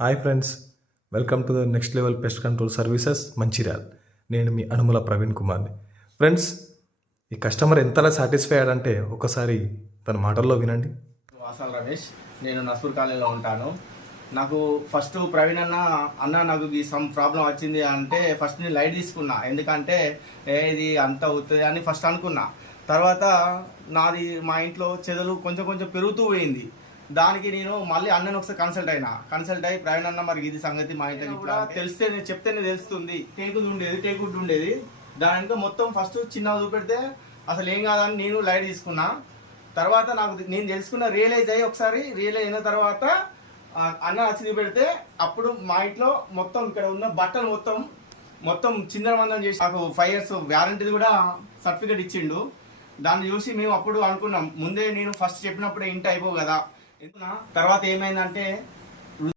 Hi friends, welcome to the next level pest control services Mancherial. నేను మీ అనుముల ప్రవీణ్ కుమార్ని. Friends, ఈ customer ఎంతలా సాటిస్ఫై అయ్యాడంటే ఒకసారి తన మాటల్లో వినండి. వాసాల్ రమేష్, నేను నస్పూర్ కాలనీలో ఉంటాను. నాకు ఫస్ట్ ప్రవీణ్ అన్న నాకు ఈ సమ్ ప్రాబ్లం వచ్చింది అంటే ఫస్ట్ నేను లైట్ తీసుకున్నా. ఎందుకంటే ఇది అంత అవుతుంది అని ఫస్ట్ అనుకున్నా. తర్వాత నాది మా ఇంట్లో చెదలు కొంచెం కొంచెం పెరుగుతూ పోయింది. దానికి నేను మళ్ళీ అన్నని ఒకసారి కన్సల్ట్ అయ్యి ప్రవీణ్ అన్న మరి ఇది సంగతి మా ఇంట్లో కూడా తెలిస్తే నేను చెప్తేనే తెలుస్తుంది. టేకుడ్ ఉండేది దానికి మొత్తం ఫస్ట్ చిన్నగా చూపెడితే అసలు ఏం కాదని నేను లైట్ తీసుకున్నా. తర్వాత నేను తెలుసుకున్న రియలైజ్ అయిన తర్వాత అన్న వచ్చి చూపెడితే అప్పుడు మా ఇంట్లో మొత్తం ఇక్కడ ఉన్న బట్టలు మొత్తం చిందరమందం చేసి నాకు 5 years వ్యారంటీ కూడా సర్టిఫికేట్ ఇచ్చిండు. దాన్ని చూసి మేము అప్పుడు అనుకున్నాం, ముందే నేను ఫస్ట్ చెప్పినప్పుడే ఇంటి అయిపో కదా. తర్వాత ఏమైందంటే